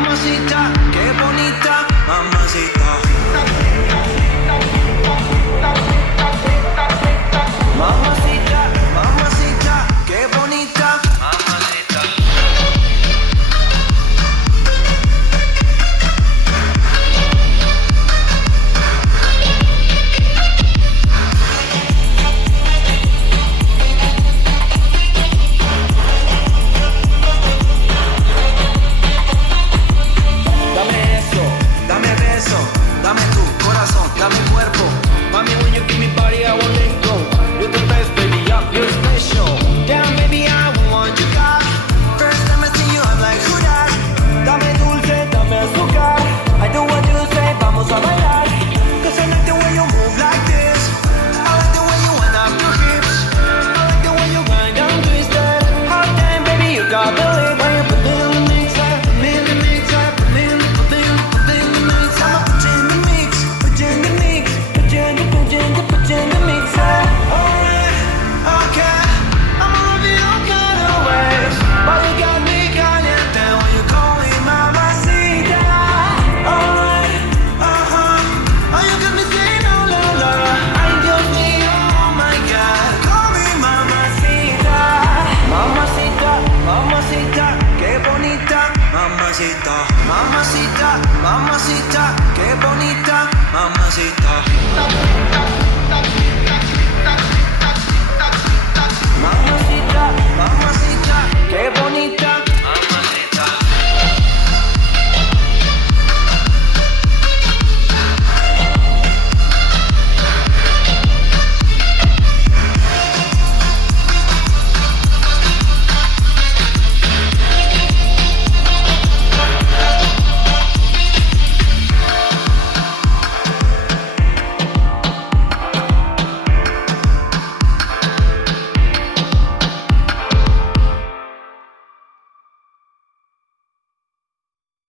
Mamacita, qué bonita, mamacita. Mamacita, mamacita, qué bonita, mamacita. Dame eso, dame beso, dame tu corazón, dame cuerpo. Mami, when you give me body, I won't let go. You're the best, baby, yeah, you're special. Damn, baby, I want you got. First time I see you, I'm like, who that? Dame dulce, dame azúcar. I do what you say, vamos a bailar. Cause I like the way you move like this. I like the way you wind up your hips. I like the way you grind and twist it. Hot damn, baby, you got the lead. When you put me in the mix, put me in the mix, put me in the mix. I'ma put you in the mix, put you in the mix, put you in the mix. Alright, okay, I'ma love you all kind of ways. But you got me caliente when you call me mamacita. Alright, oh, you got me saying no, no, no. Ay, Dios mío, oh my God, call me mamacita. Mamacita, mamacita, qué bonita. Mamacita, mamacita, mamacita.